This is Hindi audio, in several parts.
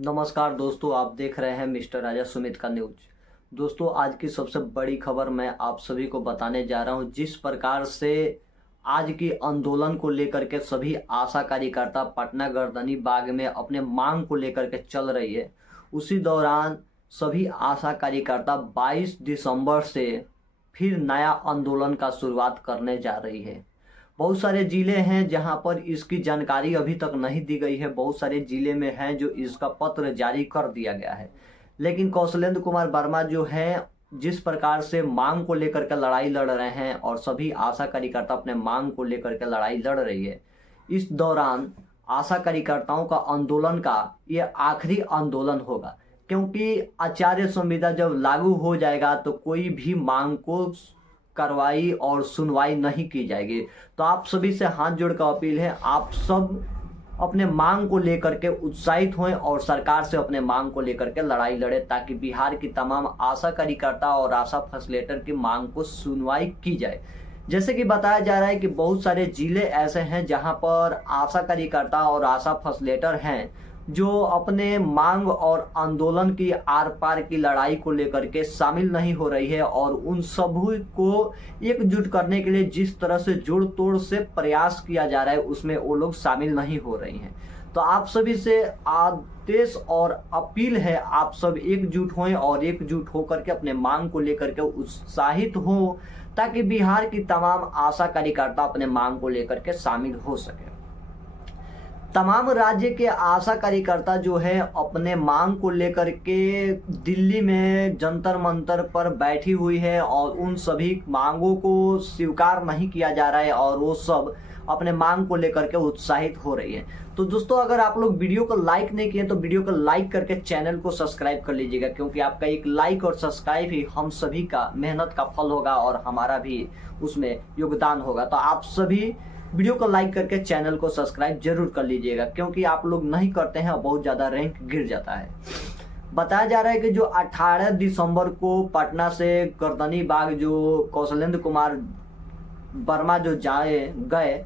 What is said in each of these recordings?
नमस्कार दोस्तों, आप देख रहे हैं मिस्टर राजा सुमित का न्यूज। दोस्तों, आज की सबसे बड़ी खबर मैं आप सभी को बताने जा रहा हूं। जिस प्रकार से आज की आंदोलन को लेकर के सभी आशा कार्यकर्ता पटना गर्दनी बाग में अपने मांग को लेकर के चल रही है, उसी दौरान सभी आशा कार्यकर्ता 22 दिसंबर से फिर नया आंदोलन का शुरुआत करने जा रही है। बहुत सारे जिले हैं जहां पर इसकी जानकारी अभी तक नहीं दी गई है। बहुत सारे जिले में हैं जो इसका पत्र जारी कर दिया गया है, लेकिन कौशलेंद्र कुमार वर्मा जो हैं जिस प्रकार से मांग को लेकर के लड़ाई लड़ रहे हैं और सभी आशा कार्यकर्ता अपने मांग को लेकर के लड़ाई लड़ रही है, इस दौरान आशा कार्यकर्ताओं का आंदोलन का ये आखिरी आंदोलन होगा, क्योंकि आचार्य संहिता जब लागू हो जाएगा तो कोई भी मांग को कार्रवाई और सुनवाई नहीं की जाएगी। तो आप सभी से हाथ जोड़ कर अपील है, आप सब अपने मांग को लेकर के उत्साहित हों और सरकार से अपने मांग को लेकर के लड़ाई लड़े, ताकि बिहार की तमाम आशा कार्यकर्ता और आशा फैसिलिटेटर की मांग को सुनवाई की जाए। जैसे कि बताया जा रहा है कि बहुत सारे जिले ऐसे हैं जहां पर आशा कार्यकर्ता और आशा फैसिलिटेटर हैं जो अपने मांग और आंदोलन की आर पार की लड़ाई को लेकर के शामिल नहीं हो रही है, और उन सभी को एकजुट करने के लिए जिस तरह से जोड़ तोड़ से प्रयास किया जा रहा है उसमें वो लोग शामिल नहीं हो रही हैं। तो आप सभी से आदेश और अपील है, आप सब एकजुट हों और एकजुट होकर के अपने मांग को लेकर के उत्साहित हो, ताकि बिहार की तमाम आशा कार्यकर्ता अपने मांग को लेकर के शामिल हो सके। तमाम राज्य के आशा कार्यकर्ता जो है अपने मांग को लेकर के दिल्ली में जंतर मंतर पर बैठी हुई है और उन सभी मांगों को स्वीकार नहीं किया जा रहा है और वो सब अपने मांग को लेकर के उत्साहित हो रही है। तो दोस्तों, अगर आप लोग वीडियो को लाइक नहीं किए तो वीडियो को लाइक करके चैनल को सब्सक्राइब कर लीजिएगा, क्योंकि आपका एक लाइक और सब्सक्राइब ही हम सभी का मेहनत का फल होगा और हमारा भी उसमें योगदान होगा। तो आप सभी वीडियो को लाइक करके चैनल को सब्सक्राइब जरूर कर लीजिएगा, क्योंकि आप लोग नहीं करते हैं और बहुत ज़्यादा रैंक गिर जाता है। बताया जा रहा है कि जो 18 दिसंबर को पटना से गर्दनी बाग जो कौशलेंद्र कुमार वर्मा जो गए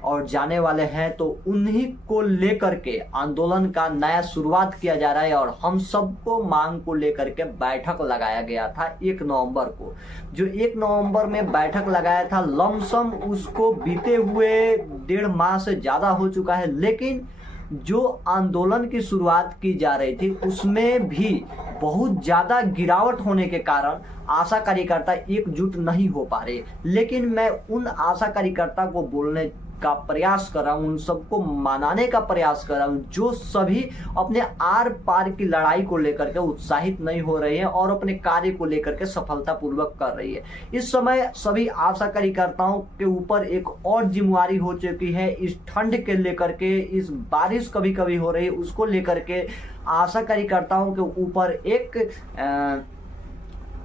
और जाने वाले हैं, तो उन्हीं को लेकर के आंदोलन का नया शुरुआत किया जा रहा है। और हम सबको मांग को लेकर के बैठक लगाया गया था 1 नवंबर को। जो 1 नवंबर में बैठक लगाया था, लमसम उसको बीते हुए 1.5 माह से ज़्यादा हो चुका है, लेकिन जो आंदोलन की शुरुआत की जा रही थी उसमें भी बहुत ज़्यादा गिरावट होने के कारण आशा कार्यकर्ता एकजुट नहीं हो पा रहे। लेकिन मैं उन आशा कार्यकर्ता को बोलने का प्रयास कर रहा हूँ, उन सबको मनाने का प्रयास कर रहा हूँ जो सभी अपने आर पार की लड़ाई को लेकर के उत्साहित नहीं हो रहे हैं और अपने कार्य को लेकर के सफलतापूर्वक कर रही है। इस समय सभी आशा कार्यकर्ताओं के ऊपर एक और जिम्मेवारी हो चुकी है, इस ठंड के लेकर के, इस बारिश कभी कभी हो रही है उसको लेकर के आशा कार्यकर्ताओं के ऊपर एक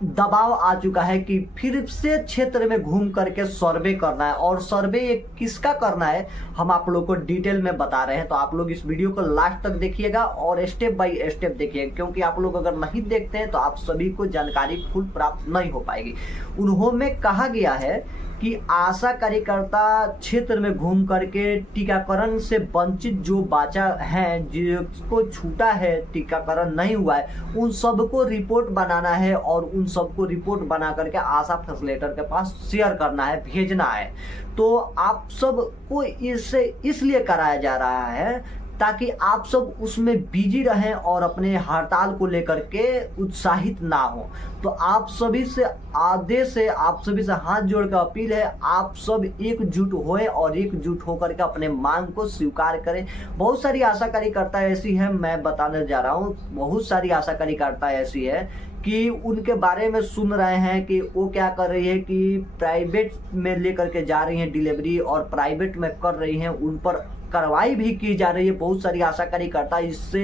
दबाव आ चुका है कि फिर से क्षेत्र में घूम करके सर्वे करना है। और सर्वे किसका करना है हम आप लोग को डिटेल में बता रहे हैं, तो आप लोग इस वीडियो को लास्ट तक देखिएगा और स्टेप बाय स्टेप देखिएगा, क्योंकि आप लोग अगर नहीं देखते हैं तो आप सभी को जानकारी फुल प्राप्त नहीं हो पाएगी। उन्होंने कहा गया है कि आशा कार्यकर्ता क्षेत्र में घूम करके टीकाकरण से वंचित जो बचा है, जिसको छूटा है, टीकाकरण नहीं हुआ है, उन सबको रिपोर्ट बनाना है और उन सबको रिपोर्ट बना करके आशा फैसिलिटेटर के पास शेयर करना है, भेजना है। तो आप सबको इससे इसलिए कराया जा रहा है ताकि आप सब उसमें बिजी रहें और अपने हड़ताल को लेकर के उत्साहित ना हो। तो आप सभी से आदेश है, आप सभी से हाथ जोड़ कर अपील है, आप सब एकजुट होए और एकजुट होकर के अपने मांग को स्वीकार करें। बहुत सारी आशा कार्यकर्ता ऐसी है, मैं बताने जा रहा हूँ, बहुत सारी आशा कार्यकर्ता ऐसी है कि उनके बारे में सुन रहे हैं कि वो क्या कर रही है कि प्राइवेट में लेकर के जा रही हैं डिलीवरी और प्राइवेट में कर रही हैं, उन पर कार्रवाई भी की जा रही है। बहुत सारी आशा कार्यकर्ता इससे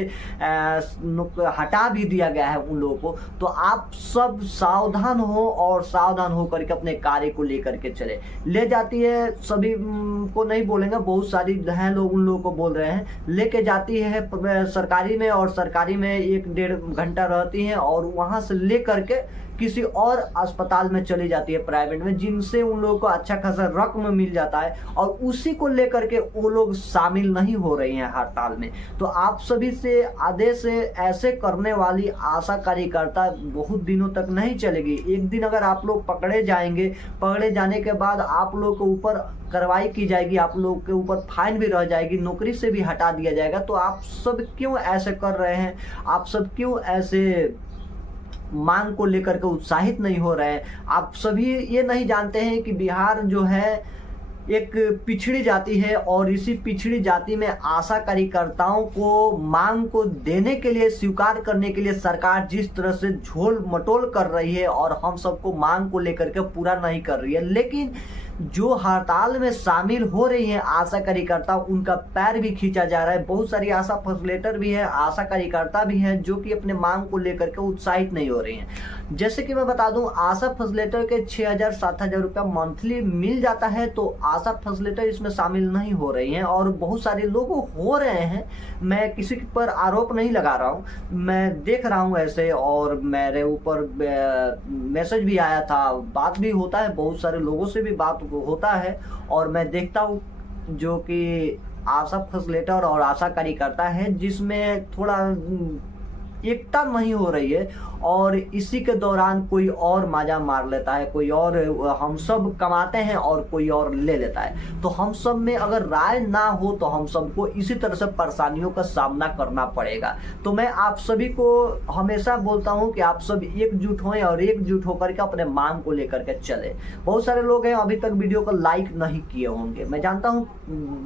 हटा भी दिया गया है उन लोगों को। तो आप सब सावधान हो और सावधान हो करके अपने कार्य को लेकर के चले। ले जाती है, सभी को नहीं बोलेंगे, बहुत सारी हैं लोग, उन लोगों को बोल रहे हैं, लेके जाती है सरकारी में, और सरकारी में 1-1.5 घंटा रहती हैं और वहां से ले करके किसी और अस्पताल में चली जाती है प्राइवेट में, जिनसे उन लोगों को अच्छा खासा रकम मिल जाता है, और उसी को लेकर के वो लोग शामिल नहीं हो रही हैं हड़ताल में। तो आप सभी से आदेश है, ऐसे करने वाली आशा कार्यकर्ता बहुत दिनों तक नहीं चलेगी। एक दिन अगर आप लोग पकड़े जाएंगे, पकड़े जाने के बाद आप लोग के ऊपर कार्रवाई की जाएगी, आप लोग के ऊपर फाइन भी रह जाएगी, नौकरी से भी हटा दिया जाएगा। तो आप सब क्यों ऐसे कर रहे हैं? आप सब क्यों ऐसे मांग को लेकर के उत्साहित नहीं हो रहे हैं? आप सभी ये नहीं जानते हैं कि बिहार जो है एक पिछड़ी जाति है, और इसी पिछड़ी जाति में आशा कार्यकर्ताओं को मांग को देने के लिए, स्वीकार करने के लिए सरकार जिस तरह से झोल मटोल कर रही है और हम सबको मांग को लेकर के पूरा नहीं कर रही है। लेकिन जो हड़ताल में शामिल हो रही हैं आशा कार्यकर्ता, उनका पैर भी खींचा जा रहा है। बहुत सारी आशा फैसिलिटेटर भी है, आशा कार्यकर्ता भी हैं जो कि अपने मांग को लेकर के उत्साहित नहीं हो रही हैं। जैसे कि मैं बता दूं, आशा फैसिलिटेटर के 6,000-7,000 रुपया मंथली मिल जाता है, तो आशा फैसिलिटेटर इसमें शामिल नहीं हो रही हैं, और बहुत सारे लोग हो रहे हैं। मैं किसी पर आरोप नहीं लगा रहा हूँ, मैं देख रहा हूँ ऐसे, और मेरे ऊपर मैसेज भी आया था, बात भी होता है, बहुत सारे लोगों से भी बात होता है, और मैं देखता हूँ जो कि आशा फैसिलिटेटर और आशा कार्यकर्ता है जिसमें थोड़ा एकता नहीं हो रही है, और इसी के दौरान कोई और माजा मार लेता है, कोई और, हम सब कमाते हैं और कोई और ले लेता है। तो हम सब में अगर राय ना हो तो हम सबको इसी तरह से परेशानियों का सामना करना पड़ेगा। तो मैं आप सभी को हमेशा बोलता हूं कि आप सब एकजुट हों और एकजुट होकर के अपने मांग को लेकर के चले। बहुत सारे लोग हैं अभी तक वीडियो को लाइक नहीं किए होंगे, मैं जानता हूँ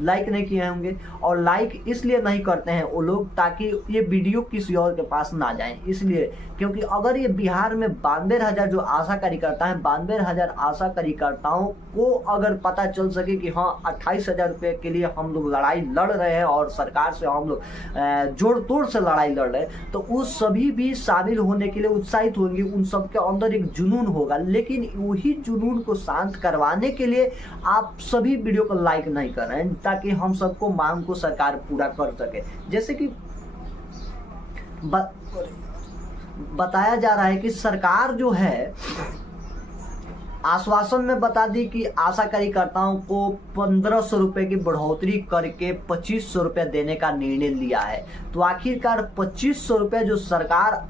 लाइक नहीं किए होंगे, और लाइक इसलिए नहीं करते हैं वो लोग ताकि ये वीडियो किसी और के पास ना जाए, इसलिए क्योंकि अगर ये बिहार में 92,000 जो आशा कार्यकर्ता हैं, 92,000 आशा कार्यकर्ताओं को अगर पता चल सके कि हाँ 28,000 रुपये के लिए हम लोग लड़ाई लड़ रहे हैं और सरकार से हम लोग जोड़ तोड़ से लड़ाई लड़ रहे हैं, तो उस सभी भी शामिल होने के लिए उत्साहित होंगे, उन सबके अंदर एक जुनून होगा। लेकिन वही जुनून को शांत करवाने के लिए आप सभी वीडियो को लाइक नहीं कर रहे हैं ताकि हम सबको मांग को सरकार पूरा कर सके। जैसे कि बताया जा रहा है कि सरकार जो है आश्वासन में बता दी कि आशा कार्यकर्ताओं को 1,500 रुपये की बढ़ोतरी करके 2,500 रुपये देने का निर्णय लिया है। तो आखिरकार 2,500 रुपये जो सरकार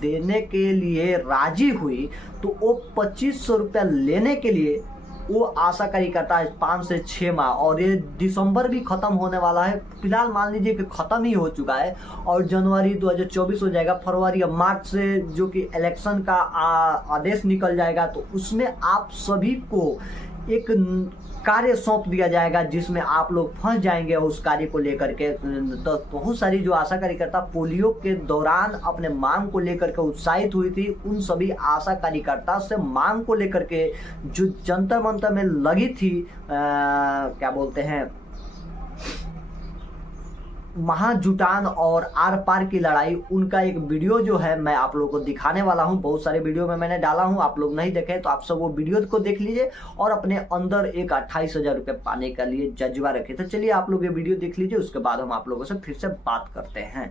देने के लिए राजी हुई, तो वो 2,500 रुपये लेने के लिए वो आशा कार्यकर्ता 5 से 6 माह, और ये दिसंबर भी खत्म होने वाला है, फिलहाल मान लीजिए कि खत्म ही हो चुका है, और जनवरी 2024 हो जाएगा, फरवरी या मार्च से जो कि इलेक्शन का आदेश निकल जाएगा, तो उसमें आप सभी को एक कार्य सौंप दिया जाएगा जिसमें आप लोग फंस जाएंगे उस कार्य को लेकर के। तो बहुत सारी जो आशा कार्यकर्ता पोलियो के दौरान अपने मांग को लेकर के उत्साहित हुई थी, उन सभी आशा कार्यकर्ता से मांग को लेकर के जो जंतर मंतर में लगी थी, क्या बोलते हैं, महाजुटान और आर पार की लड़ाई, उनका एक वीडियो जो है मैं आप लोगों को दिखाने वाला हूं। बहुत सारे वीडियो में मैंने डाला हूं, आप लोग नहीं देखे तो आप सब वो वीडियो को देख लीजिए और अपने अंदर एक 28,000 रुपये पाने के लिए जज्बा रखे। तो चलिए आप लोग ये वीडियो देख लीजिए, उसके बाद हम आप लोगों से फिर से बात करते हैं।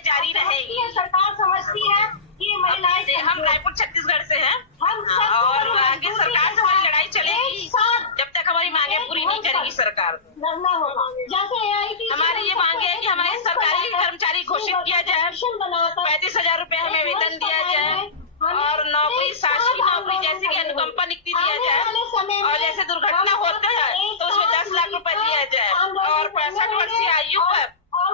जारी रहेगी, सरकार समझती है कि महिलाएं, हम रायपुर छत्तीसगढ़ से हैं, और आगे सरकार से हमारी लड़ाई चलेगी जब तक हमारी मांगे पूरी नहीं करेगी सरकार। हमारी ये मांगे है कि हमारे सरकारी कर्मचारी घोषित किया जाए, 35,000 रुपए हमें वेतन दिया जाए, और नौकरी, शासकीय नौकरी जैसे कि अनुकंपा नियुक्ति दिया जाए, और जैसे दुर्घटना होता है तो उसमें 10 लाख रुपए दिया जाए, और 65 वर्षीय आयु पर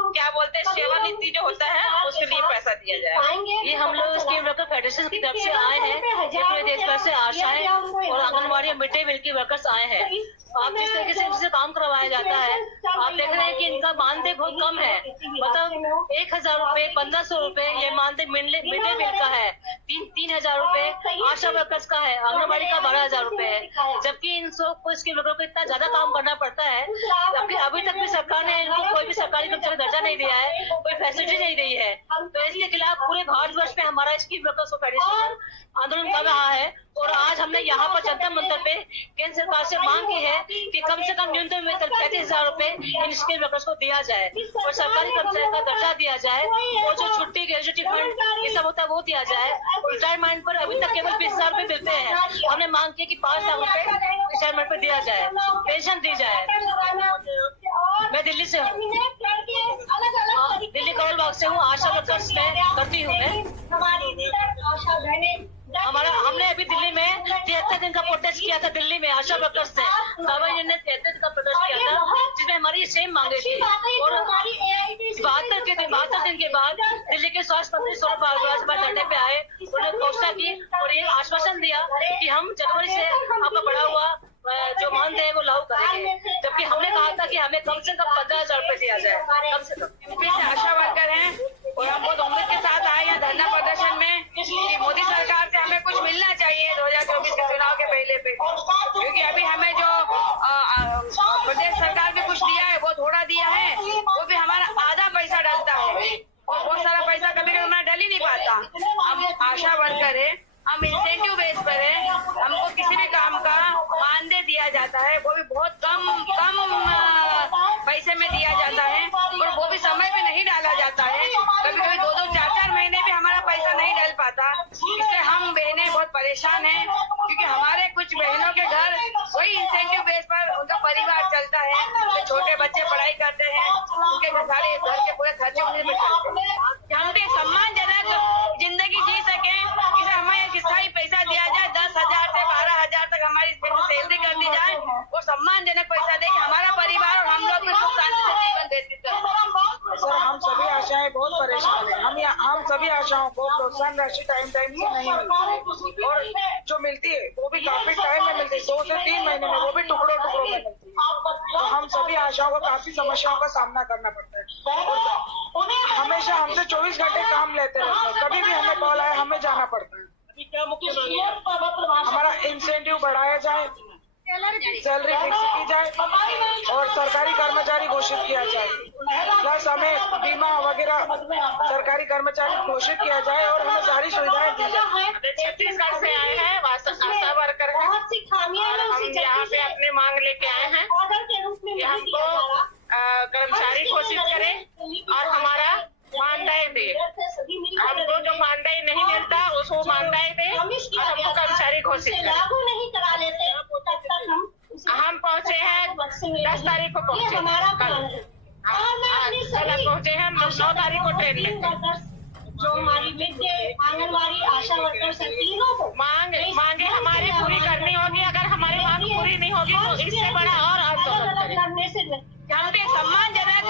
क्या बोलते हैं सेवानिवृत्ति जो होता है उसके लिए पैसा दिया जाए। ये हम लोग स्कीम वर्कर फेडरेशन की तरफ से आए हैं, ये पूरे देश भर से आशाएं और आंगनबाड़ी मिड डे मील की वर्कर्स आए हैं। आप जिस तरीके से इनसे काम करवाया जाता है, आप देख रहे हैं कि इनका मानदेय बहुत कम है, मतलब 1,000 रुपए, 1,500 रुपए ये मानदेय मिड डे मील का है, 3,000 रुपए आशा वर्कर्स का है, आंगनबाड़ी का 12,000 रुपए है, जबकि इन सबको स्कीम वर्कर को इतना ज्यादा काम करना पड़ता है। अभी तक भी सरकार ने इनको कोई भी सरकारी कर्मचारी दर्जा नहीं दिया है, कोई फैसिलिटी नहीं दी है। तो इसके खिलाफ पूरे भारतवर्ष में हमारा स्कीम वर्कर्स फेडरेशन आंदोलन कर रहा है, और आज हमने यहाँ पर जंतर मंतर पे केंद्र सरकार से मांग की है कि कम से कम न्यूनतम वेतन 35,000 रुपए इन स्किल वर्कर्स को दिया जाए और सरकारी कर्मचारी का दर्जा दिया दिया जाए, वो जो छुट्टी ग्रेजुएटी फंड ये सब होता है वो दिया जाए। रिटायरमेंट पर अभी तक केवल 20,000 रुपए मिलते हैं। हमने मांग की कि 5 लाख रुपए रिटायरमेंट पर दिया जाए, पेंशन दी जाए। मैं दिल्ली से हूँ, दिल्ली करोल बाग से हूँ, आशा वर्कर्स में करती हूँ मैं। हमने अभी दिल्ली में 73 दिन का प्रोटेस्ट किया था। दिल्ली में आशा वर्कर्स ने बाबा जी ने 73 दिन का प्रोटेस्ट किया था, जिसमें हमारी सेम मांगे थी। और 72 दिन के बाद दिल्ली के स्वास्थ्य मंत्री सौरभ भारद्वाज धरने पे आए, उन्होंने घोषणा की और ये आश्वासन दिया कि हम जनवरी से आपका बढ़ा हुआ जो मानदेय है वो लागू करेंगे। जबकि हमने कहा था कि हमें कम से कम 15,000 रुपए दिया जाए, कम से कम। आशा वर्कर हैं और हम बहुत उम्मीद के साथ आए हैं धरना प्रदर्शन में कि मोदी सरकार से हमें कुछ मिलना चाहिए 2024 के चुनाव के पहले पे, क्योंकि अभी हमें जो प्रदेश सरकार भी कुछ दिया है वो थोड़ा दिया है, वो भी हमारा आधा पैसा डलता है और बहुत सारा पैसा कभी कभी हमारा डल ही नहीं पाता। हम आशा वर्कर है, हम इंसेंटिव बेस पर है, हमको किसी भी काम का मानदेय दिया जाता है, वो भी बहुत कम पैसे में दिया जाता है और वो भी समय पे नहीं डाला जाता है। कभी कभी 2-2, 4-4 महीने भी हमारा पैसा नहीं डल पाता। इससे हम बहनें बहुत परेशान हैं, क्योंकि हमारे कुछ बहनों के घर वही इंसेंटिव बेस पर उनका परिवार चलता है। छोटे बच्चे पढ़ाई करते हैं, उनके सारे घर के पूरे खर्चे उन्हीं पे चलते हैं। हम भी सम्मानजनक जिंदगी जी सके, इसे हमें किसी पैसा दिया जाए, 10,000 से 12,000 तक हमारी सैलरी कर दी जाए और सम्मानजनक पैसा दे कि हमारा परिवार और हम लोग भी सुख शांति से जीवन व्यतीत करें। सर, हम सभी आशाएं बहुत परेशान हैं। हम सभी आशाओं को प्रोत्साहन राशि टाइम से नहीं मिलती और जो मिलती है वो भी काफी टाइम में मिलती है, 2 से 3 महीने में, वो भी टुकड़ों में मिलती है। तो हम सभी आशाओं को काफी समस्याओं का सामना करना पड़ता है। हमेशा हमसे 24 घंटे काम लेते रहते हैं, कभी भी हमें कॉल आए हमें जाना पड़ता है। हमारा इंसेंटिव बढ़ाया जाए, सैलरी फिक्स की जाए और सरकारी कर्मचारी घोषित किया जाए, प्लस हमें बीमा वगैरह सरकारी कर्मचारी घोषित किया जाए और हमें सारी सुविधाएं दी जाए। छत्तीसगढ़ से आए हैं, आशा वर्कर हैं, हम यहाँ पे अपने मांग लेके आए हैं कि हमको कर्मचारी घोषित करें और हमारा मानदेय दे। हमको जो मानदेय नहीं मिलता उसको मानदेय दे और हमको कर्मचारी घोषित करें। हम पहुँचे हैं 10 तारीख को पहुँचे, कल पहुँचे हैं, 9 तारीख को ट्रेन लेंगे। जो हमारी आंगनबाड़ी आशा वर्कर्स तीनों को मांगे हमारी पूरी करनी होगी। अगर हमारी मांग पूरी नहीं होगी तो इससे बड़ा और आंदोलन करेंगे। हम भी सम्मानजनक